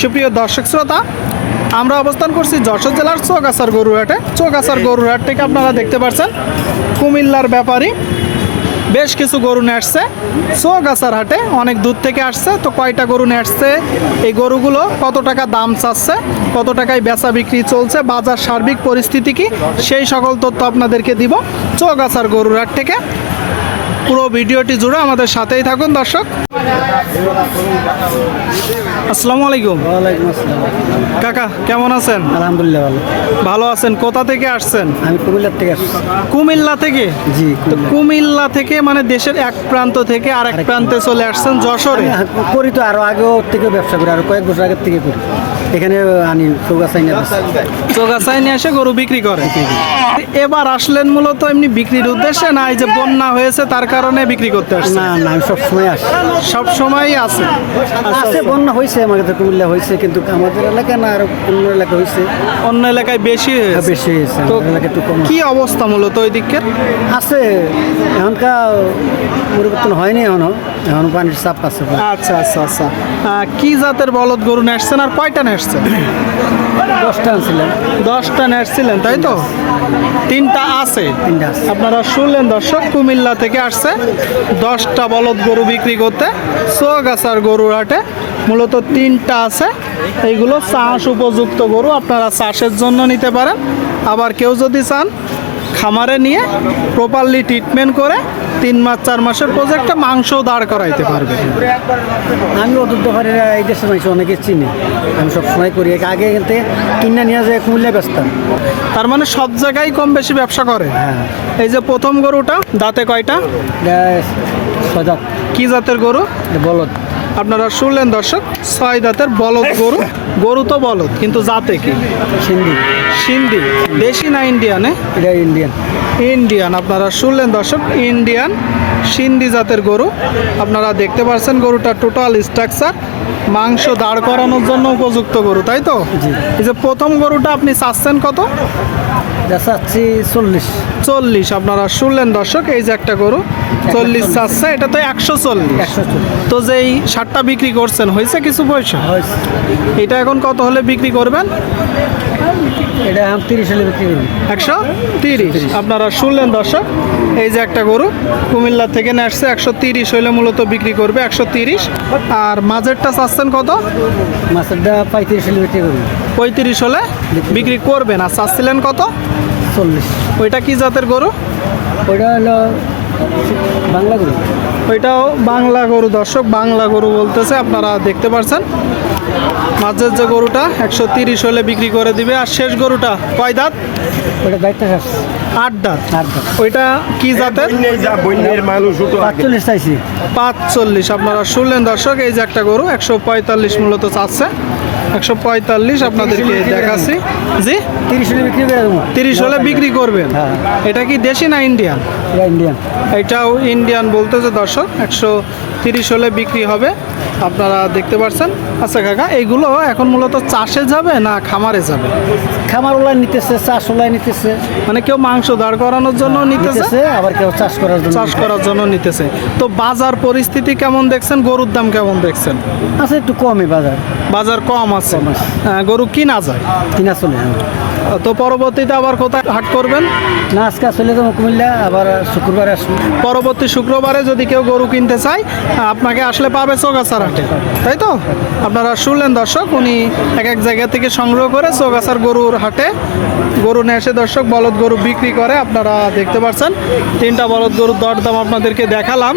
সুপ্রিয় দর্শক শ্রোতা আমরা অবস্থান করছি যশোর জেলার চৌগাছার গরুরহাটে। চৌগাছার গরুরহাট থেকে আপনারা দেখতে পাচ্ছেন কুমিল্লার ব্যাপারী। বেশ কিছু গরু নিয়ে আসছে। চৌগাছার হাটে অনেক দূর থেকে আসছে তো কয়টা গরু নিয়ে আসছে? এই গরুগুলো কত টাকা দাম চাচ্ছে? কত টাকায় বেচা বিক্রি চলছে? বাজার সার্বিক পরিস্থিতি কি? সেই সকল তথ্য আপনাদেরকে দিব চৌগাছার গরুরহাট থেকে। পুরো ভিডিওটি জুড়ে আমাদের সাথেই থাকুন দর্শক। আসসালামু আলাইকুম। ওয়ালাইকুম আসসালাম। কাকা কেমন আছেন? আলহামদুলিল্লাহ ভালো। ভালো আছেন? কোথা থেকে আসছেন? আমি কুমিল্লা থেকে আসছি। কুমিল্লা থেকে? জি তো কুমিল্লা। থেকে মানে দেশের এক প্রান্ত থেকে আরেক প্রান্তে চলে আসছেন যশোরে? করি তো আরও আগেও থেকে ব্যবসা করি আরও কয়েক বছর আগের থেকে করি। এখানে আনি চৌগাছাই না চোগাছায় নিয়ে এসে গরু বিক্রি করে। এবার আসলেন মূলত এমনি বিক্রির উদ্দেশ্যে? না এই যে বন্যা হয়েছে তার কারণে বিক্রি করতে আসছেন না না আমি সব সময় আসি। সব সময়ই আছে। আছে বন্যা হয়েছে আমাদের কুমিল্লা হয়েছে কিন্তু আমাদের এলাকা না আর অন্য এলাকা হয়েছে। অন্য এলাকায় বেশি বেশি হয়েছে তো একটু কম কি অবস্থা মূলত ওই দিকের আছে এখনকার পরিবর্তন হয়নি এখনও। এখন পানির চাপ আছে। আচ্ছা আচ্ছা আচ্ছা। কি জাতের বলদ গরু নেসছেন আর কয়টা নেসছেন দশটা আনছিলেন। দশটা নেসছিলেন তাই তো? তিনটা আছে। তিনটা আছে। আপনারা শুনলেন দর্শক কুমিল্লা থেকে আসছে দশটা বলদ গরু বিক্রি করতে সোগাছার গরুর হাটে। মূলত তিনটা আছে। এইগুলো চাষ উপযুক্ত গরু আপনারা চাষের জন্য নিতে পারেন। আবার কেউ যদি চান খামারে নিয়ে প্রপারলি ট্রিটমেন্ট করে তিন মাস চার মাসের প্রজেক্টে মাংস দাঁড় করাইতে পারবে। আমি অদূর দফারের এই দেশের মানুষ অনেকে চিনি। আমি সব সময় করি আগে এখান থেকে কিনে নিয়ে যায় কুমিল্লা ব্যস্তাম তার মানে সব জায়গায় কম বেশি ব্যবসা করে? হ্যাঁ। এই যে প্রথম গরুটা দাঁতে কয়টা? সজাগ কি জাতের গরু? বলদ। আপনারা শুনলেন দর্শক ছয় দাঁতের বলদ গরু। গরু তো বলদ কিন্তু জাতে কি? সিন্ধি। সিন্ধি। দেশি না ইন্ডিয়ানে? এটা ইন্ডিয়ান। ইন্ডিয়ান। আপনারা শুনলেন দর্শক ইন্ডিয়ান সিন্ধি জাতের গরু। আপনারা দেখতে পাচ্ছেন গরুটা টোটাল স্ট্রাকচার মাংস দাঁড় করানোর জন্য উপযুক্ত গরু তাই তো। এই যে প্রথম গরুটা আপনি চাচ্ছেন কত? চাচ্ছি চল্লিশ। চল্লিশ আপনারা শুনলেন দর্শক এই যে একটা গরু চল্লিশ চাচ্ছে এটা তো একশো চল্লিশ। তো যেই সারটা বিক্রি করছেন হয়েছে কিছু পয়সা। এটা এখন কত হলে বিক্রি করবেন? এটা তিরিশ হলে বিক্রি করবি। একশো তিরিশ। আপনারা শুনলেন দর্শক এই যে একটা গরু কুমিল্লা থেকে আসছে একশো তিরিশ হলে মূলত বিক্রি করবে একশো তিরিশ। আর মাঝেরটা চাচ্ছেন কত? মাছেরটা পঁয়ত্রিশ হলে বিক্রি করবি। পঁয়ত্রিশ হলে বিক্রি করবেন। আর চাচ্ছিলেন কত? চল্লিশ। ওইটা কি জাতের গরু? ওইটা হলো বাংলা গরু। ওইটাও বাংলা গরু। দর্শক বাংলা গরু বলতেছে আপনারা দেখতে পারছেন। মাঝের যে গরুটা একশো তিরিশ হলে বিক্রি করে দিবে। আর শেষ গরুটা কয় দাঁত? ওইটা দায়িত্ব আট দাঁত আট দাম ওইটা কি জাতের? পাঁচচল্লিশ চাইছি। পাঁচচল্লিশ। আপনারা শুনলেন দর্শক এই যে একটা গরু একশো পঁয়তাল্লিশ মূলত চাচ্ছে। একশো পঁয়তাল্লিশ আপনাদেরকে দেখাচ্ছি। জি? তিরিশ হলে বিক্রি করে দেবো। তিরিশ হলে বিক্রি করবেন। হ্যাঁ। এটা কি দেশি না ইন্ডিয়ান? ইন্ডিয়ান। এটাও ইন্ডিয়ান বলতেছে দর্শক একশো তিরিশ হলে বিক্রি হবে। আপনারা দেখতে পাচ্ছেন আচ্ছা কাকা এইগুলো এখন মূলত চাষে যাবে না খামারে যাবে? খামার ওলাই নিতেছে চাষ ওলাই নিতেছে। মানে কেউ মাংস দাঁড় করানোর জন্য নিতেছে? নিতেছে আবার কেউ চাষ করার জন্য চাষ করার জন্য নিতেছে। তো বাজার পরিস্থিতি কেমন দেখছেন? গরুর দাম কেমন দেখছেন? আছে একটু কমই বাজার। বাজার কম আছে। হ্যাঁ, গরু কিনা যায়? কিনা চলে হ্যাঁ। তো পরবর্তীতে আবার কোথায় হাট করবেন? না আজকে আসলে তো কুমিল্লা আবার শুক্রবার আসব। পরবর্তী শুক্রবারে যদি কেউ গরু কিনতে চায় আপনাকে আসলে পাবে চৌগাছার হাটে। তাই তো? আপনারা শুনলেন দর্শক উনি এক এক জায়গা থেকে সংগ্রহ করে চৌগাছার গরুর হাটে গরু নিয়ে এসে দর্শক বলদ গরু বিক্রি করে আপনারা দেখতে পাচ্ছেন তিনটা বলদ গরুর দরদাম আপনাদেরকে দেখালাম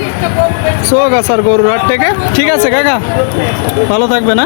চৌগাছার গরুর হাট থেকে। ঠিক আছে কাকা? ভালো থাকবে না